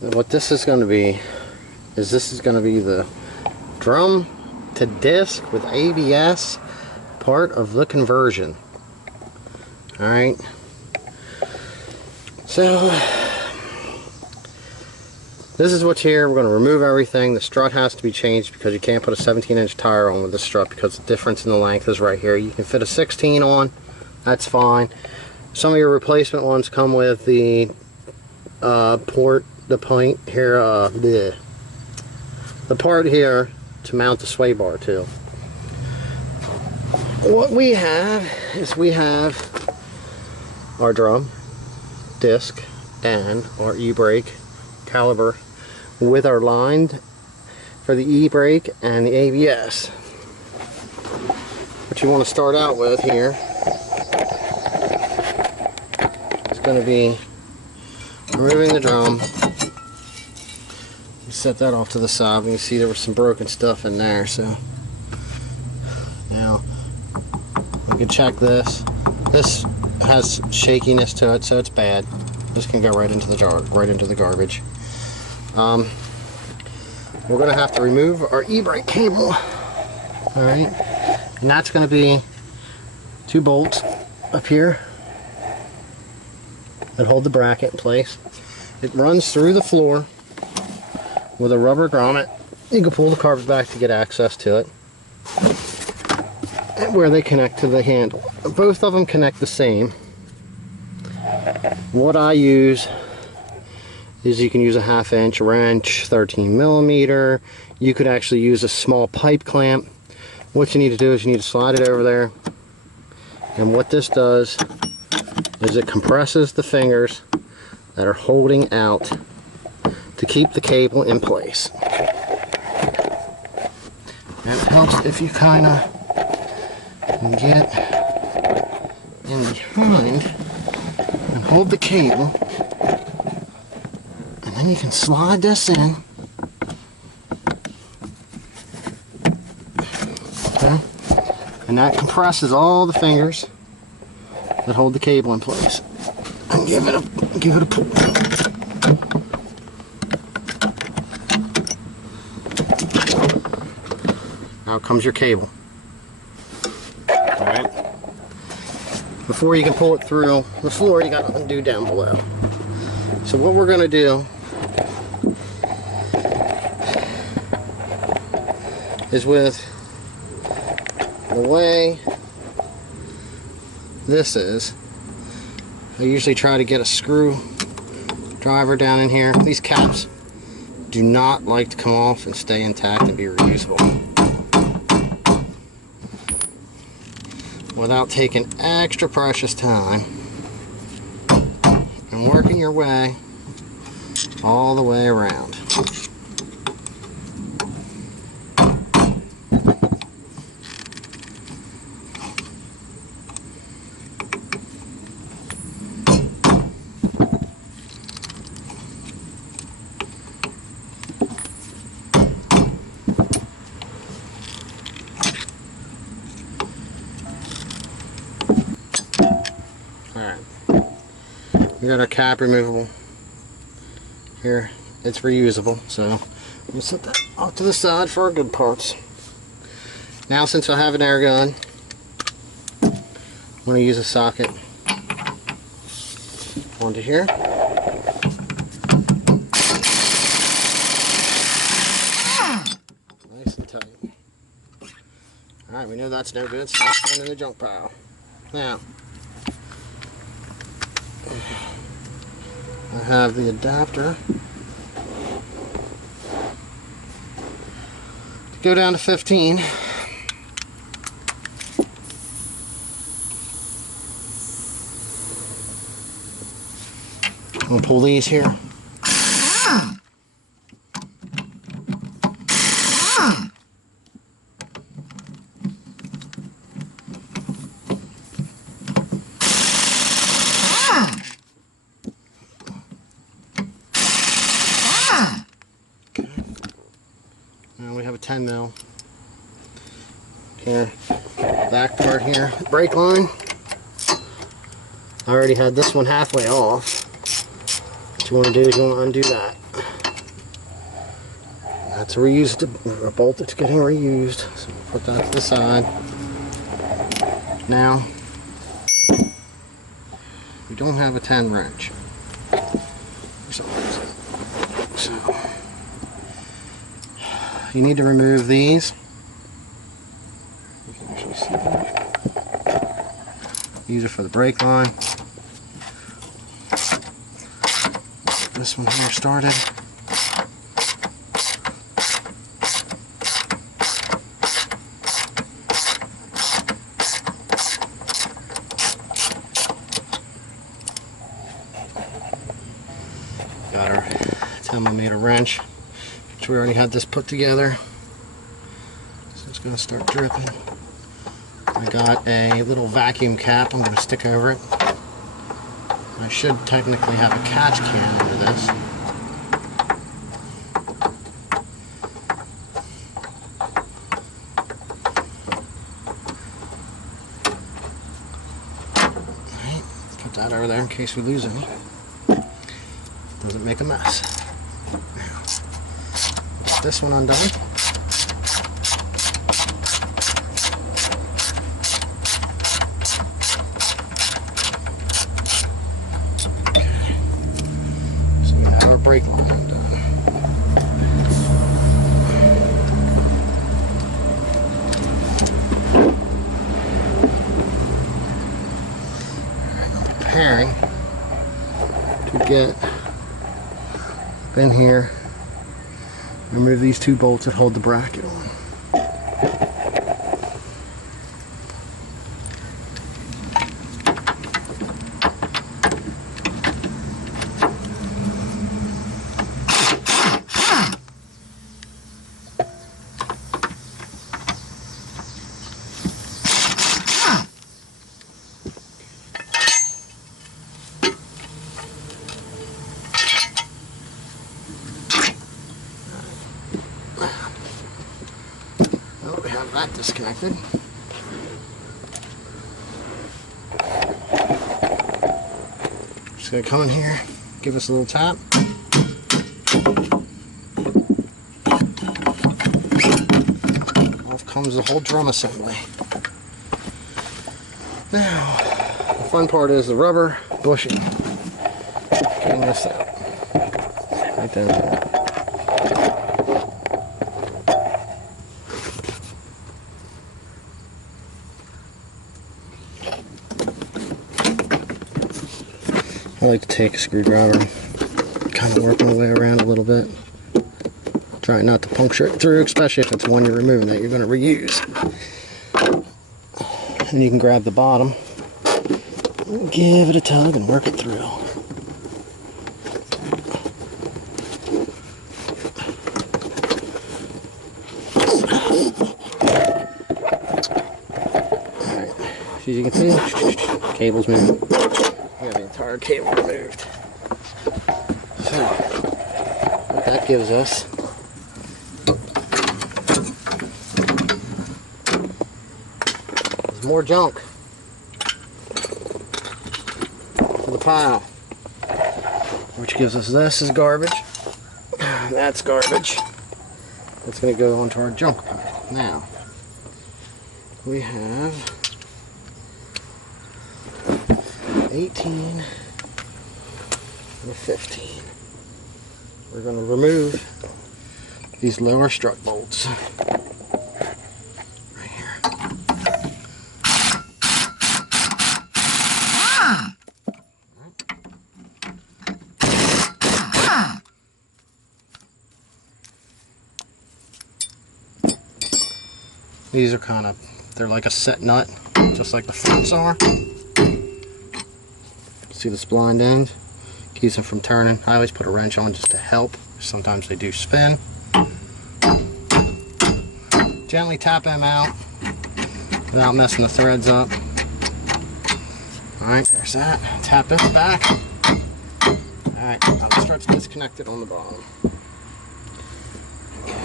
And what this is going to be is the drum to disc with ABS part of the conversion. Alright, so this is what's here. We're going to remove everything. The strut has to be changed because you can't put a 17-inch tire on with the strut because the difference in the length is right here. You can fit a 16 on, that's fine. Some of your replacement ones come with the the part here to mount the sway bar to. What we have is our drum, disc, and our e-brake caliper with our line for the e-brake and the ABS. What you want to start out with here is going to be removing the drum. Set that off to the side. You can see there was some broken stuff in there, so now we can check this. This has shakiness to it, so it's bad. This can go right into the jar, right into the garbage. We're going to have to remove our e-brake cable. Alright, and that's going to be 2 bolts up here that hold the bracket in place. It runs through the floor with a rubber grommet. You can pull the carpet back to get access to it. And where they connect to the handle. Both of them connect the same. What I use is you can use a 1/2 inch wrench, 13 millimeter. You could actually use a small pipe clamp. What you need to do is you need to slide it over there. And what this does is it compresses the fingers that are holding out to keep the cable in place. And it helps if you kind of get in behind and hold the cable, and then you can slide this in. Okay? And that compresses all the fingers that hold the cable in place. And give it a pull. Now comes your cable. Alright. Before you can pull it through the floor, you got to undo down below. So what we're going to do is, with the way this is, I usually try to get a screw driver down in here. These caps do not like to come off and stay intact and be reusable without taking extra precious time and working your way all the way around. We got our cap removable here. It's reusable, so we'll set that off to the side for our good parts. Now, since I have an air gun, I'm going to use a socket onto here. Nice and tight. Alright, we know that's no good, so let's put it in the junk pile. Now, I have the adapter to go down to 15. We'll pull these here. Now we have a 10 mil here, back part here, brake line. I already had this one halfway off. What you want to do is you want to undo that. That's a reused, a bolt that's getting reused. So we'll put that to the side. Now, we don't have a 10 wrench for some reason. So, you need to remove these. You can actually see that. Use it for the brake line. Get this one here started. Got our 10mm wrench, which we already had this put together. So it's going to start dripping. I got a little vacuum cap I'm going to stick over it. I should technically have a catch can under this. Alright, put that over there in case we lose any. Doesn't make a mess. Now, get this one undone. Okay. So we have our brake line undone. Alright, I'm preparing to get in here, remove these two bolts that hold the bracket on. Well, we have that disconnected. Just gonna come in here, give us a little tap. Off comes the whole drum assembly. Now, the fun part is the rubber bushing. Getting this out. Right down there. I like to take a screwdriver, kind of work my way around a little bit. Try not to puncture it through, especially if it's one you're removing that you're going to reuse. And you can grab the bottom, give it a tug, and work it through. Alright, as you can see, cable's moving. We have the entire cable removed. So, what that gives us is more junk for the pile. Which gives us this is garbage. That's garbage. That's going to go onto our junk pile. Now, we have 18 and 15. We're going to remove these lower strut bolts right here. These are kind of, they're like a set nut, just like the fronts are. See the splined end? Keeps them from turning. I always put a wrench on just to help. Sometimes they do spin. Gently tap them out without messing the threads up. Alright, there's that. Tap this back. Alright, now the strut's disconnected on the bottom. Okay.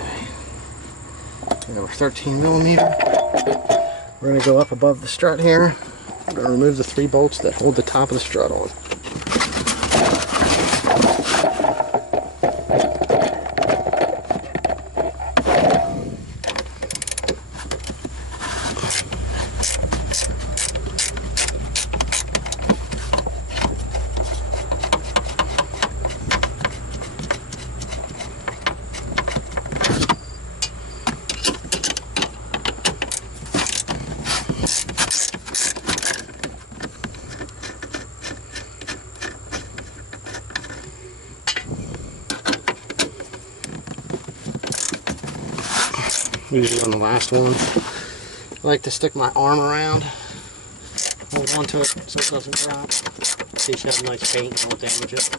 We have our 13mm. We're going to go up above the strut here. I'm going to remove the 3 bolts that hold the top of the strut on. usually on the last one. I like to stick my arm around, hold onto it so it doesn't drop, in case you have nice paint and don't damage it.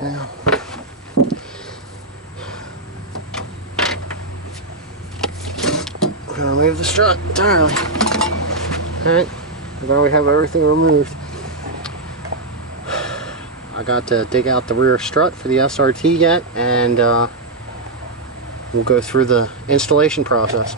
Now, we're going to remove the strut entirely. Alright, now we have everything removed. I got to dig out the rear strut for the SRT yet, and we'll go through the installation process.